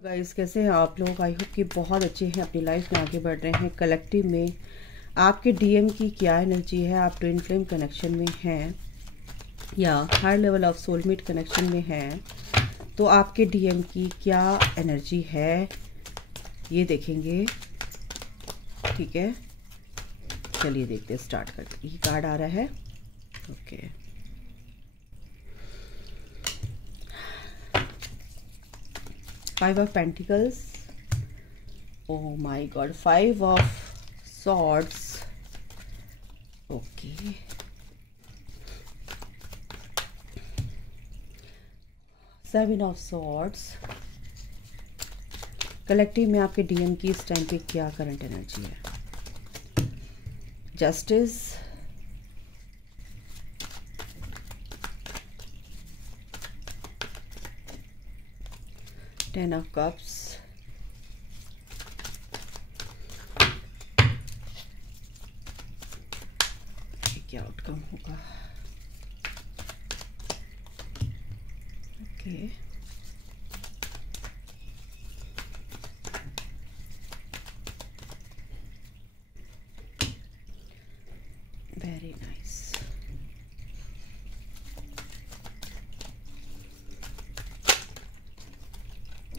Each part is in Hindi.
गाइस, कैसे हैं आप लोग? आई होप कि बहुत अच्छे हैं, अपनी लाइफ में आगे बढ़ रहे हैं। कलेक्टिव में आपके डीएम की क्या एनर्जी है? आप ट्विन फ्लेम कनेक्शन में हैं या higher level of soulmate connection में हैं, तो आपके डीएम की क्या एनर्जी है ये देखेंगे। ठीक है, चलिए देखते हैं, स्टार्ट करते। ये कार्ड आ रहा है। Okay, five of pentacles, oh my god, five of swords. Okay, seven of swords. Collective में आपके डीएम की इस टाइम पे क्या करंट एनर्जी है? जस्टिस, टेन ऑफ कप्स, क्या आउटकम होगा? Okay, very nice.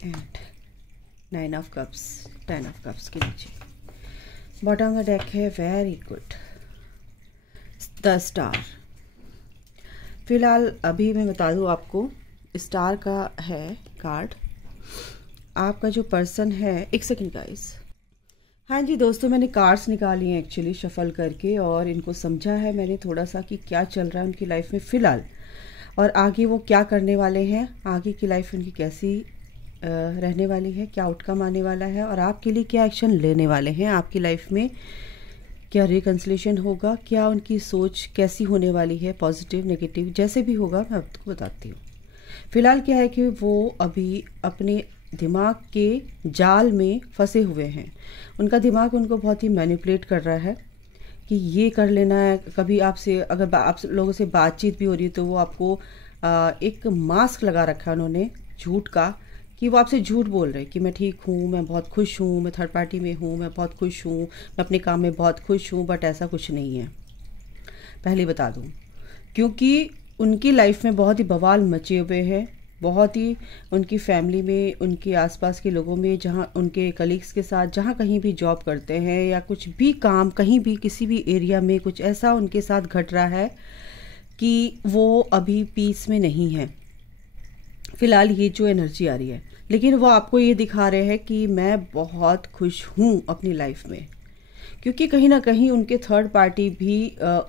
And nine of cups, ten of cups के नीचे बॉटम का डेक है। Very good, the star. फिलहाल अभी मैं बता दूं आपको, स्टार का है कार्ड। आपका जो पर्सन है, एक सेकंड गाइस। हाँ जी दोस्तों, मैंने कार्ड्स निकाली हैं एक्चुअली शफल करके, और इनको समझा है मैंने थोड़ा सा कि क्या चल रहा है उनकी लाइफ में फ़िलहाल, और आगे वो क्या करने वाले हैं, आगे की लाइफ उनकी कैसी रहने वाली है, क्या आउटकम आने वाला है, और आपके लिए क्या एक्शन लेने वाले हैं। आपकी लाइफ में क्या रिकन्सिलेशन होगा, क्या उनकी सोच कैसी होने वाली है, पॉजिटिव नेगेटिव जैसे भी होगा मैं आपको बताती हूँ। फिलहाल क्या है कि वो अभी अपने दिमाग के जाल में फंसे हुए हैं। उनका दिमाग उनको बहुत ही मैनिपुलेट कर रहा है कि ये कर लेना है। कभी आपसे अगर आप लोगों से बातचीत भी हो रही है तो वो आपको एक मास्क लगा रखा है उन्होंने झूठ का, कि वो आपसे झूठ बोल रहे हैं कि मैं ठीक हूँ, मैं बहुत खुश हूँ, मैं थर्ड पार्टी में हूँ, मैं बहुत खुश हूँ, मैं अपने काम में बहुत खुश हूँ। बट ऐसा कुछ नहीं है, पहले बता दूँ, क्योंकि उनकी लाइफ में बहुत ही बवाल मचे हुए हैं। बहुत ही उनकी फैमिली में, उनके आसपास के लोगों में, जहाँ उनके कलीग्स के साथ, जहाँ कहीं भी जॉब करते हैं या कुछ भी काम, कहीं भी किसी भी एरिया में कुछ ऐसा उनके साथ घट रहा है कि वो अभी पीस में नहीं है। फिलहाल ये जो एनर्जी आ रही है, लेकिन वो आपको ये दिखा रहे हैं कि मैं बहुत खुश हूँ अपनी लाइफ में, क्योंकि कहीं ना कहीं उनके थर्ड पार्टी भी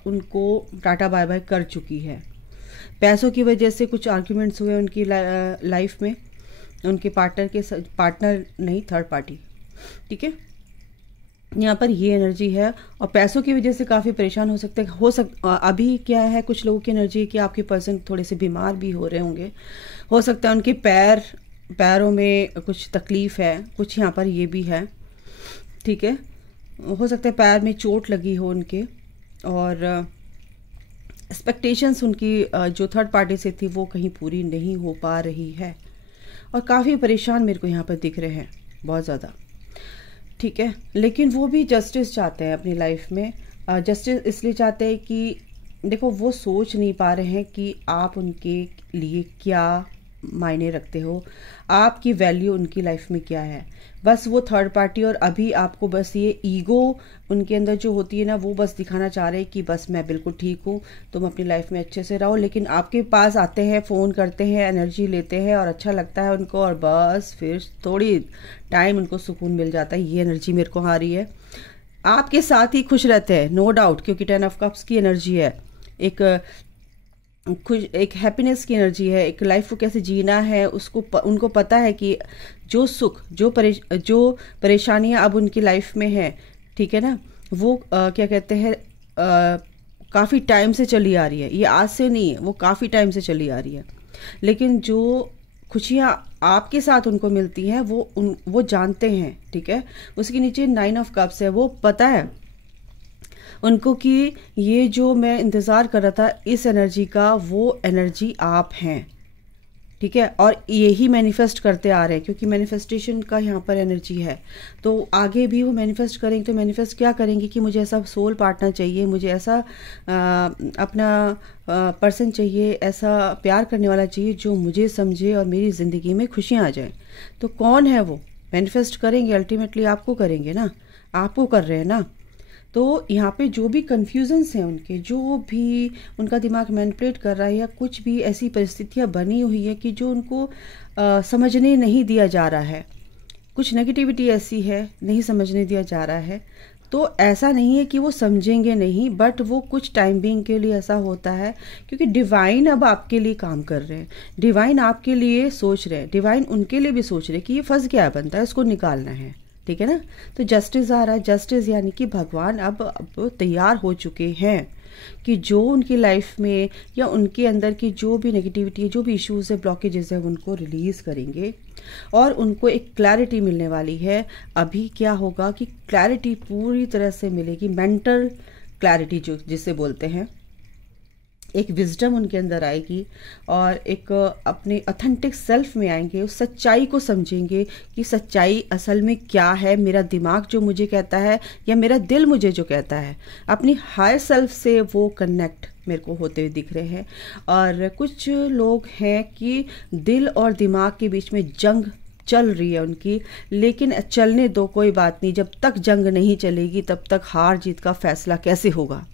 उनको टाटा बाय बाय कर चुकी है। पैसों की वजह से कुछ आर्ग्यूमेंट्स हुए उनकी लाइफ में, उनके पार्टनर नहीं, थर्ड पार्टी। ठीक है, यहाँ पर ये एनर्जी है, और पैसों की वजह से काफ़ी परेशान अभी क्या है, कुछ लोगों की एनर्जी है कि आपके पर्सन थोड़े से बीमार भी हो रहे होंगे। हो सकता है उनके पैरों में कुछ तकलीफ़ है, कुछ यहाँ पर ये भी है। ठीक है, हो सकता है पैर में चोट लगी हो उनके, और एक्सपेक्टेशंस उनकी जो थर्ड पार्टी से थी वो कहीं पूरी नहीं हो पा रही है, और काफ़ी परेशान मेरे को यहाँ पर दिख रहे हैं, बहुत ज़्यादा। ठीक है, लेकिन वो भी जस्टिस चाहते हैं अपनी लाइफ में। जस्टिस इसलिए चाहते हैं कि देखो, वो सोच नहीं पा रहे हैं कि आप उनके लिए क्या मायने रखते हो, आपकी वैल्यू उनकी लाइफ में क्या है। बस वो थर्ड पार्टी, और अभी आपको बस ये ईगो उनके अंदर जो होती है ना, वो बस दिखाना चाह रहे हैं कि बस मैं बिल्कुल ठीक हूँ, तुम अपनी लाइफ में अच्छे से रहो। लेकिन आपके पास आते हैं, फ़ोन करते हैं, एनर्जी लेते हैं, और अच्छा लगता है उनको, और बस फिर थोड़ी टाइम उनको सुकून मिल जाता है। ये एनर्जी मेरे को आ रही है। आपके साथ ही खुश रहते हैं, नो डाउट, क्योंकि 10 ऑफ कप्स की एनर्जी है, एक हैप्पीनेस की एनर्जी है। एक लाइफ को कैसे जीना है उनको पता है कि जो सुख, जो परेशानियां अब उनकी लाइफ में है, ठीक है ना, वो क्या कहते हैं, काफ़ी टाइम से चली आ रही है। ये आज से नहीं है, वो काफ़ी टाइम से चली आ रही है। लेकिन जो खुशियाँ आपके साथ उनको मिलती हैं वो जानते हैं। ठीक है, उसके नीचे 9 ऑफ कप्स है, वो पता है उनको कि ये जो मैं इंतज़ार कर रहा था इस एनर्जी का, वो एनर्जी आप हैं। ठीक है, और यही मैनिफेस्ट करते आ रहे हैं क्योंकि मैनिफेस्टेशन का यहाँ पर एनर्जी है। तो आगे भी वो मैनिफेस्ट करेंगे, तो मैनिफेस्ट क्या करेंगे कि मुझे ऐसा सोल पार्टनर चाहिए, मुझे ऐसा अपना पर्सन चाहिए, ऐसा प्यार करने वाला चाहिए जो मुझे समझे और मेरी ज़िंदगी में खुशियाँ आ जाएं। तो कौन है वो? मैनिफेस्ट करेंगे, अल्टीमेटली आपको करेंगे ना, आपको कर रहे हैं ना। तो यहाँ पे जो भी कन्फ्यूजन्स हैं उनके, जो भी उनका दिमाग मैनिपुलेट कर रहा है या कुछ भी ऐसी परिस्थितियाँ बनी हुई है कि जो उनको समझने नहीं दिया जा रहा है, कुछ नेगेटिविटी ऐसी है नहीं समझने दिया जा रहा है, तो ऐसा नहीं है कि वो समझेंगे नहीं, बट वो कुछ टाइम बीइंग के लिए ऐसा होता है क्योंकि डिवाइन अब आपके लिए काम कर रहे हैं, डिवाइन आपके लिए सोच रहे हैं, डिवाइन उनके लिए भी सोच रहे हैं कि ये फंस गया बनता है, इसको निकालना है, ठीक है ना। तो जस्टिस आ रहा है, जस्टिस यानी कि भगवान अब तैयार हो चुके हैं कि जो उनकी लाइफ में या उनके अंदर की जो भी नेगेटिविटी है, जो भी इश्यूज है, ब्लॉकेजेस है, उनको रिलीज करेंगे और उनको एक क्लैरिटी मिलने वाली है। अभी क्या होगा कि क्लैरिटी पूरी तरह से मिलेगी, मेंटल क्लैरिटी जो जिसे बोलते हैं, एक विजडम उनके अंदर आएगी और एक अपने ऑथेंटिक सेल्फ में आएंगे, उस सच्चाई को समझेंगे कि सच्चाई असल में क्या है, मेरा दिमाग जो मुझे कहता है या मेरा दिल मुझे जो कहता है, अपनी हायर सेल्फ से वो कनेक्ट मेरे को होते हुए दिख रहे हैं। और कुछ लोग हैं कि दिल और दिमाग के बीच में जंग चल रही है उनकी, लेकिन चलने दो, कोई बात नहीं, जब तक जंग नहीं चलेगी तब तक हार जीत का फैसला कैसे होगा,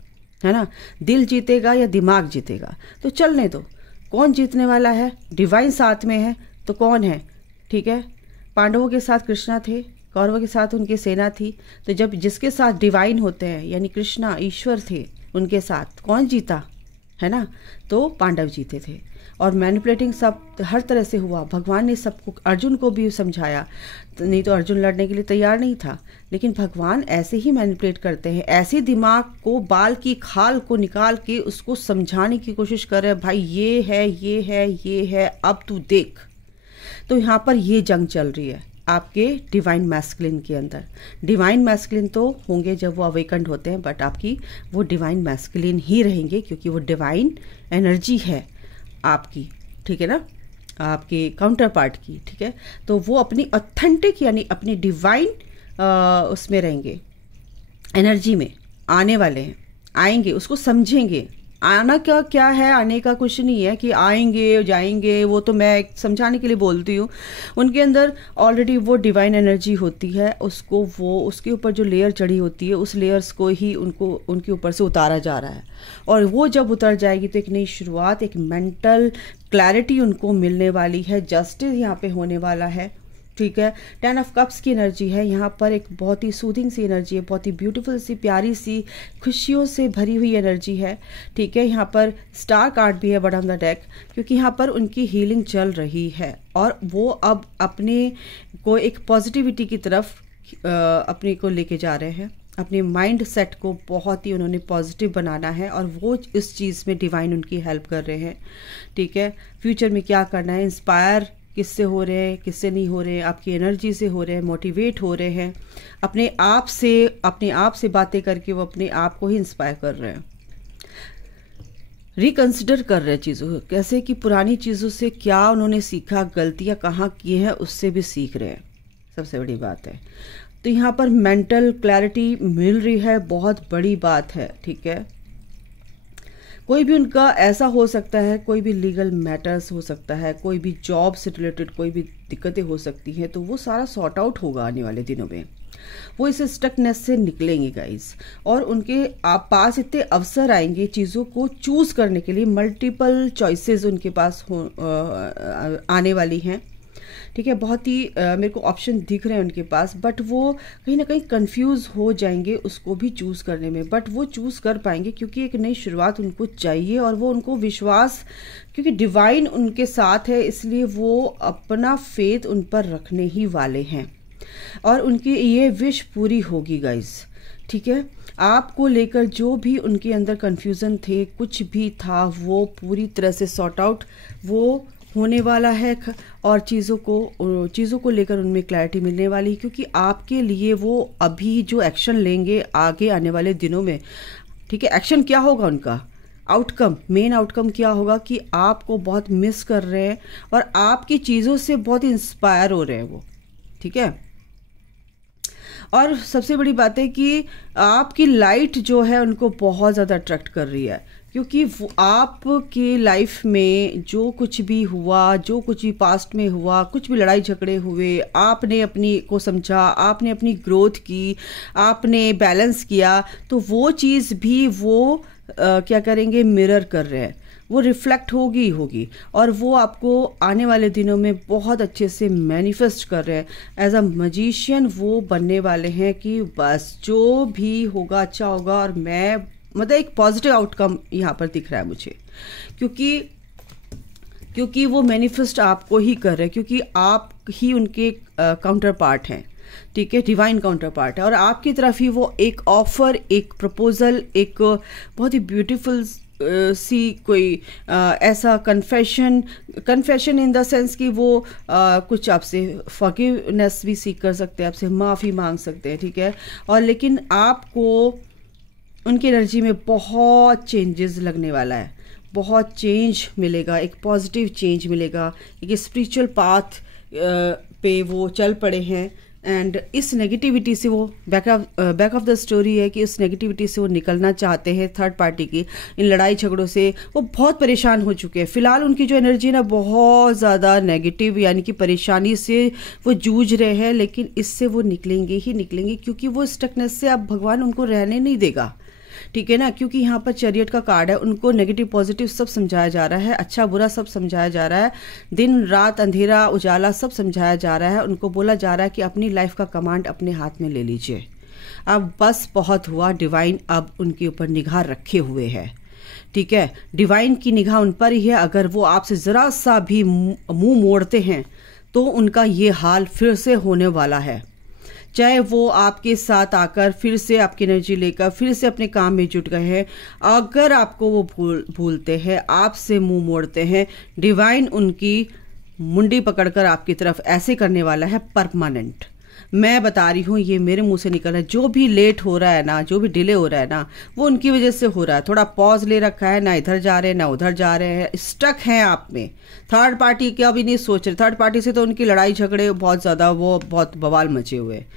है ना। दिल जीतेगा या दिमाग जीतेगा, तो चलने दो। कौन जीतने वाला है? डिवाइन साथ में है, तो कौन है? ठीक है, पांडवों के साथ कृष्णा थे, कौरवों के साथ उनकी सेना थी, तो जब जिसके साथ डिवाइन होते हैं यानी कृष्णा ईश्वर थे, उनके साथ कौन जीता, है ना, तो पांडव जीते थे। और मैनिपुलेटिंग सब हर तरह से हुआ, भगवान ने सबको, अर्जुन को भी समझाया, नहीं तो अर्जुन लड़ने के लिए तैयार नहीं था, लेकिन भगवान ऐसे ही मैनिपुलेट करते हैं, ऐसे दिमाग को, बाल की खाल को निकाल के उसको समझाने की कोशिश कर रहे हैं, भाई ये है, ये है, ये है, अब तू देख। तो यहाँ पर ये जंग चल रही है आपके डिवाइन मैस्कुलिन के अंदर। डिवाइन मैस्कुलिन तो होंगे जब वो अवेकंड होते हैं, बट आपकी वो डिवाइन मैस्कुलिन ही रहेंगे क्योंकि वो डिवाइन एनर्जी है आपकी, ठीक है ना, आपके काउंटर पार्ट की, ठीक है। तो वो अपनी ऑथेंटिक यानी अपनी डिवाइन उसमें रहेंगे, एनर्जी में आने वाले हैं, आएंगे, उसको समझेंगे। आना क्या क्या है, आने का कुछ नहीं है कि आएंगे जाएंगे, वो तो मैं समझाने के लिए बोलती हूँ। उनके अंदर ऑलरेडी वो डिवाइन एनर्जी होती है, उसको वो उसके ऊपर जो लेयर चढ़ी होती है, उस लेयर्स को ही उनको उनके ऊपर से उतारा जा रहा है। और वो जब उतर जाएगी तो एक नई शुरुआत, एक मेंटल क्लैरिटी उनको मिलने वाली है, जस्टिस यहाँ पे होने वाला है, ठीक है। 10 ऑफ कप्स की एनर्जी है यहाँ पर, एक बहुत ही सूदिंग सी एनर्जी है, बहुत ही ब्यूटीफुल सी, प्यारी सी, खुशियों से भरी हुई एनर्जी है, ठीक है। यहाँ पर स्टार कार्ड भी है बॉटम ऑफ द डेक, क्योंकि यहाँ पर उनकी हीलिंग चल रही है और वो अब अपने को एक पॉजिटिविटी की तरफ अपने को लेके जा रहे हैं। अपने माइंड सेट को बहुत ही उन्होंने पॉजिटिव बनाना है और वो इस चीज़ में डिवाइन उनकी हेल्प कर रहे हैं, ठीक है। फ्यूचर में क्या करना है, इंस्पायर किससे हो रहे हैं, किससे नहीं हो रहे हैं, आपकी एनर्जी से हो रहे हैं, मोटिवेट हो रहे हैं, अपने आप से बातें करके वो अपने आप को ही इंस्पायर कर रहे हैं, रिकंसिडर कर रहे हैं चीज़ों को, कैसे कि पुरानी चीज़ों से क्या उन्होंने सीखा, गलतियां कहाँ की हैं, उससे भी सीख रहे हैं, सबसे बड़ी बात है। तो यहाँ पर मेंटल क्लैरिटी मिल रही है, बहुत बड़ी बात है, ठीक है। कोई भी उनका ऐसा हो सकता है, कोई भी लीगल मैटर्स हो सकता है, कोई भी जॉब से रिलेटेड कोई भी दिक्कतें हो सकती हैं, तो वो सारा सॉर्ट आउट होगा आने वाले दिनों में। वो इस स्टकनेस से निकलेंगे गाइस, और उनके आप पास इतने अवसर आएंगे चीज़ों को चूज करने के लिए, मल्टीपल चॉइसेस उनके पास आने वाली हैं, ठीक है। बहुत ही मेरे को ऑप्शन दिख रहे हैं उनके पास, बट वो कहीं ना कहीं कंफ्यूज हो जाएंगे उसको भी चूज करने में, बट वो चूज कर पाएंगे क्योंकि एक नई शुरुआत उनको चाहिए और वो उनको विश्वास, क्योंकि डिवाइन उनके साथ है, इसलिए वो अपना फेथ उन पर रखने ही वाले हैं और उनकी ये विश पूरी होगी गाइस, ठीक है। आपको लेकर जो भी उनके अंदर कंफ्यूजन थे, कुछ भी था, वो पूरी तरह से सॉर्ट आउट वो होने वाला है और चीज़ों को लेकर उनमें क्लैरिटी मिलने वाली है, क्योंकि आपके लिए वो अभी जो एक्शन लेंगे आगे आने वाले दिनों में, ठीक है। एक्शन क्या होगा उनका, आउटकम, मेन आउटकम क्या होगा कि आपको बहुत मिस कर रहे हैं और आपकी चीज़ों से बहुत इंस्पायर हो रहे हैं वो, ठीक है। और सबसे बड़ी बात है कि आपकी लाइट जो है उनको बहुत ज़्यादा अट्रैक्ट कर रही है, क्योंकि वो आपके लाइफ में जो कुछ भी हुआ, जो कुछ भी पास्ट में हुआ, कुछ भी लड़ाई झगड़े हुए, आपने अपनी को समझा, आपने अपनी ग्रोथ की, आपने बैलेंस किया, तो वो चीज़ भी वो क्या करेंगे, मिरर कर रहे हैं, वो रिफ्लेक्ट होगी ही होगी और वो आपको आने वाले दिनों में बहुत अच्छे से मैनिफेस्ट कर रहे हैं। एज अ मजिशियन वो बनने वाले हैं कि बस जो भी होगा अच्छा होगा, और मैं मतलब एक पॉजिटिव आउटकम यहाँ पर दिख रहा है मुझे, क्योंकि वो मैनिफेस्ट आपको ही कर रहे हैं, क्योंकि आप ही उनके काउंटर पार्ट हैं, ठीक है, डिवाइन काउंटर पार्ट है, और आपकी तरफ ही वो एक ऑफर, एक प्रपोजल, एक बहुत ही ब्यूटीफुल सी कोई ऐसा कन्फेशन इन द सेंस कि वो कुछ आपसे फॉरगिवनेस भी सीख कर सकते हैं, आपसे माफ़ी मांग सकते हैं, ठीक है। और लेकिन आपको उनकी एनर्जी में बहुत चेंजेस लगने वाला है, बहुत चेंज मिलेगा, एक पॉजिटिव चेंज मिलेगा, एक स्पिरिचुअल पाथ पे वो चल पड़े हैं। एंड इस नेगेटिविटी से वो बैक ऑफ द स्टोरी है कि इस नेगेटिविटी से वो निकलना चाहते हैं, थर्ड पार्टी की इन लड़ाई झगड़ों से वो बहुत परेशान हो चुके हैं। फिलहाल उनकी जो एनर्जी है ना बहुत ज़्यादा नेगेटिव, यानी कि परेशानी से वो जूझ रहे हैं, लेकिन इससे वो निकलेंगे ही निकलेंगे, क्योंकि वो स्टकनेस से अब भगवान उनको रहने नहीं देगा, ठीक है ना। क्योंकि यहाँ पर चैरियट का कार्ड है, उनको नेगेटिव पॉजिटिव सब समझाया जा रहा है, अच्छा बुरा सब समझाया जा रहा है, दिन रात अंधेरा उजाला सब समझाया जा रहा है। उनको बोला जा रहा है कि अपनी लाइफ का कमांड अपने हाथ में ले लीजिए, अब बस बहुत हुआ, डिवाइन अब उनके ऊपर निगाह रखे हुए है, ठीक है। डिवाइन की निगाह उन पर ही है, अगर वो आपसे ज़रा सा भी मुंह मोड़ते हैं तो उनका ये हाल फिर से होने वाला है। चाहे वो आपके साथ आकर फिर से आपकी एनर्जी लेकर फिर से अपने काम में जुट गए हैं, अगर आपको वो भूलते हैं, आपसे मुंह मोड़ते हैं, डिवाइन उनकी मुंडी पकड़कर आपकी तरफ ऐसे करने वाला है परमानेंट। मैं बता रही हूँ, ये मेरे मुंह से निकल रहा है। जो भी लेट हो रहा है ना, जो भी डिले हो रहा है ना, वो उनकी वजह से हो रहा है। थोड़ा पॉज ले रखा है, ना इधर जा रहे हैं ना उधर जा रहे हैं, स्टक हैं आप में। थर्ड पार्टी का भी नहीं सोच रहे, थर्ड पार्टी से तो उनकी लड़ाई झगड़े बहुत ज़्यादा, वो बहुत बवाल मचे हुए हैं,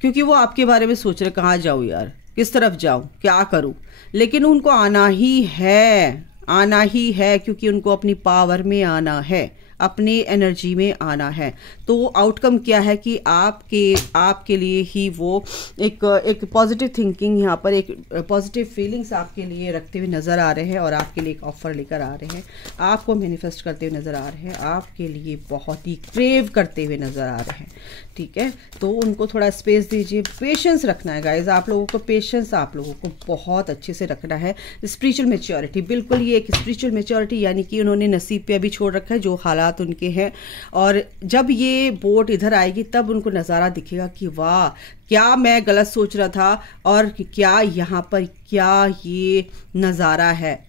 क्योंकि वो आपके बारे में सोच रहे कहाँ जाऊँ यार, किस तरफ जाऊँ, क्या करूँ। लेकिन उनको आना ही है, आना ही है, क्योंकि उनको अपनी पावर में आना है, अपनी एनर्जी में आना है। तो आउटकम क्या है कि आपके लिए ही वो एक पॉजिटिव थिंकिंग, यहाँ पर एक पॉजिटिव फीलिंग्स आपके लिए रखते हुए नज़र आ रहे हैं, और आपके लिए एक ऑफर लेकर आ रहे हैं, आपको मैनिफेस्ट करते हुए नज़र आ रहे हैं, आपके लिए बहुत ही क्रेव करते हुए नज़र आ रहे हैं, ठीक है। तो उनको थोड़ा स्पेस दीजिए, पेशेंस रखना है गाइज, आप लोगों को पेशेंस आप लोगों को बहुत अच्छे से रखना है। स्पिरिचुअल मैच्योरिटी, बिल्कुल ये एक स्पिरिचुअल मैच्योरिटी, यानी कि उन्होंने नसीब पे अभी छोड़ रखा है जो हालात उनके हैं, और जब ये बोट इधर आएगी तब उनको नज़ारा दिखेगा कि वाह क्या मैं गलत सोच रहा था, और क्या यहाँ पर क्या ये नज़ारा है,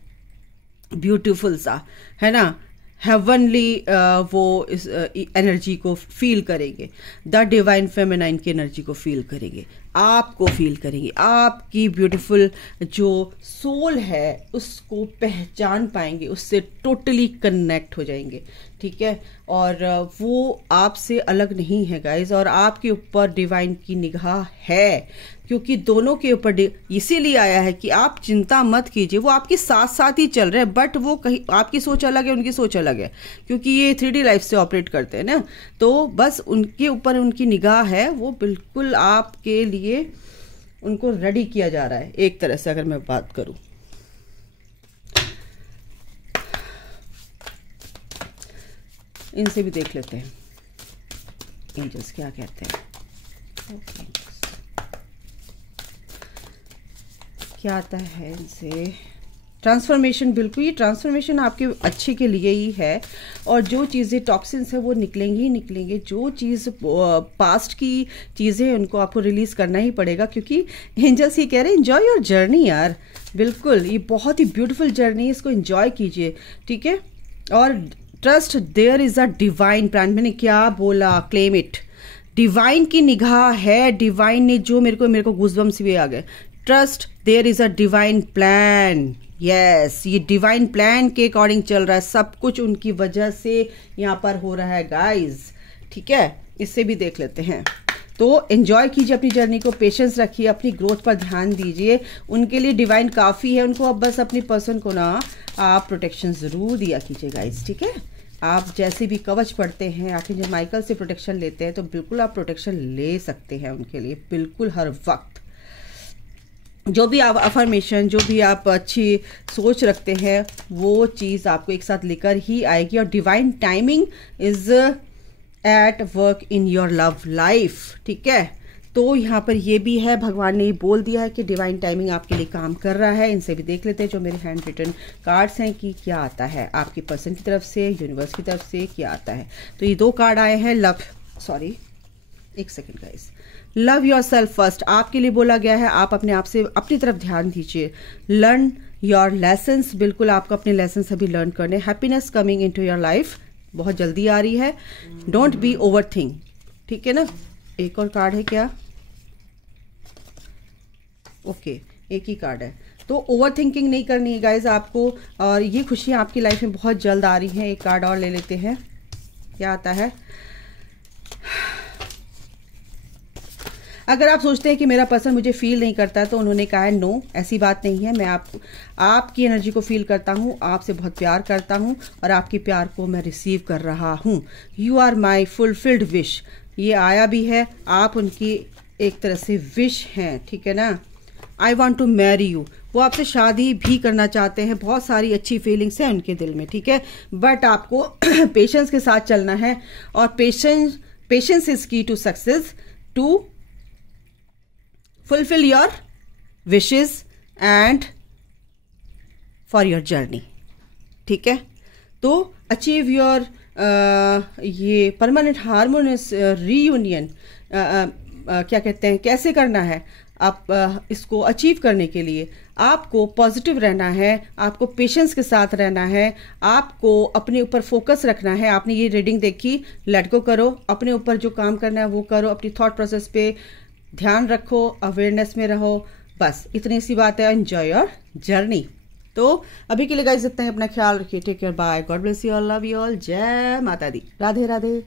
ब्यूटीफुल सा है ना, हेवनली। वो इस एनर्जी को फील करेंगे, द डिवाइन फेमिनाइन की एनर्जी को फील करेंगे, आपको फील करेंगे, आपकी ब्यूटीफुल जो सोल है उसको पहचान पाएंगे, उससे टोटली कनेक्ट हो जाएंगे, ठीक है। और वो आपसे अलग नहीं है गाइज, और आपके ऊपर डिवाइन की निगाह है, क्योंकि दोनों के ऊपर इसीलिए आया है कि आप चिंता मत कीजिए, वो आपके साथ साथ ही चल रहे हैं, बट वो कहीं आपकी सोच अलग है, उनकी सोच अलग है, क्योंकि ये 3D लाइफ से ऑपरेट करते हैं ना, तो बस उनके ऊपर उनकी निगाह है, वो बिल्कुल आपके लिए उनको रेडी किया जा रहा है एक तरह से, अगर मैं बात करूं। इनसे भी देख लेते हैं एंजल्स क्या कहते हैं। क्या आता है इनसे? ट्रांसफॉर्मेशन, बिल्कुल ये ट्रांसफॉर्मेशन आपके अच्छे के लिए ही है, और जो चीज़ें टॉक्सिन्स है वो निकलेंगी ही निकलेंगे। जो चीज़ पास्ट की चीज़ें उनको आपको रिलीज़ करना ही पड़ेगा, क्योंकि एंजल्स ये कह रहे हैं एंजॉय योर जर्नी यार, बिल्कुल ये बहुत ही ब्यूटीफुल जर्नी है, इसको एंजॉय कीजिए, ठीक है। और trust there is a divine plan, मैंने क्या बोला, क्लेम इट, डिवाइन की निगाह है, डिवाइन ने जो मेरे को गूज़बम्स भी आ गए, trust there is a divine plan, yes, ये डिवाइन प्लान के अकॉर्डिंग चल रहा है, सब कुछ उनकी वजह से यहाँ पर हो रहा है गाइस। ठीक है, इससे भी देख लेते हैं। तो एंजॉय कीजिए अपनी जर्नी को, पेशेंस रखिए, अपनी ग्रोथ पर ध्यान दीजिए। उनके लिए डिवाइन काफ़ी है, उनको अब बस अपनी पर्सन को ना आप प्रोटेक्शन ज़रूर दिया कीजिए गाइस। ठीक है, आप जैसे भी कवच पढ़ते हैं, आर्कएंजल माइकल से प्रोटेक्शन लेते हैं, तो बिल्कुल आप प्रोटेक्शन ले सकते हैं उनके लिए, बिल्कुल हर वक्त। जो भी आप अफर्मेशन, जो भी आप अच्छी सोच रखते हैं, वो चीज़ आपको एक साथ लेकर ही आएगी। और divine timing is at work in your love life. ठीक है, तो यहाँ पर ये भी है, भगवान ने बोल दिया है कि डिवाइन टाइमिंग आपके लिए काम कर रहा है। इनसे भी देख लेते हैं जो मेरे हैंड रिटन कार्ड्स हैं कि क्या आता है आपकी पर्सन की तरफ से, यूनिवर्स की तरफ से क्या आता है। तो ये 2 कार्ड आए हैं। एक second guys. Love your self first आपके लिए बोला गया है। आप अपने आप से अपनी तरफ ध्यान दीजिए। लर्न योर लेसन्स, बिल्कुल आपको अपने लेसन्स अभी लर्न करने। Happiness coming into your life, बहुत जल्दी आ रही है। डोंट बी ओवर थिंक, ठीक है ना। एक और कार्ड है क्या? ओके, एक ही कार्ड है। तो ओवर थिंकिंग नहीं करनी है गाइज आपको, और ये खुशियाँ आपकी लाइफ में बहुत जल्द आ रही हैं। एक कार्ड और ले लेते हैं, क्या आता है। अगर आप सोचते हैं कि मेरा पर्सन मुझे फील नहीं करता, तो उन्होंने कहा है नो, ऐसी बात नहीं है। मैं आपकी एनर्जी को फील करता हूँ, आपसे बहुत प्यार करता हूँ, और आपकी प्यार को मैं रिसीव कर रहा हूँ। You are my fulfilled wish, ये आया भी है। आप उनकी एक तरह से विश हैं, ठीक है ना। I want to marry you, वो आपसे शादी भी करना चाहते हैं। बहुत सारी अच्छी फीलिंग्स हैं उनके दिल में, ठीक है। बट आपको पेशेंस के साथ चलना है, और patience is key to success, to fulfill your wishes and for your journey, ठीक है। तो achieve your ये permanent harmonious reunion क्या कहते हैं, कैसे करना है आप इसको अचीव करने के लिए आपको पॉजिटिव रहना है, आपको पेशेंस के साथ रहना है, आपको अपने ऊपर फोकस रखना है। आपने ये रीडिंग देखी, लेट गो करो, अपने ऊपर जो काम करना है वो करो, अपनी थॉट प्रोसेस पे ध्यान रखो, अवेयरनेस में रहो, बस इतनी सी बात है। Enjoy your journey. तो अभी के लिए गाइस इतना ही, अपना ख्याल रखिए। Take care, bye, God bless you all, love you all, जय माता दी, राधे राधे।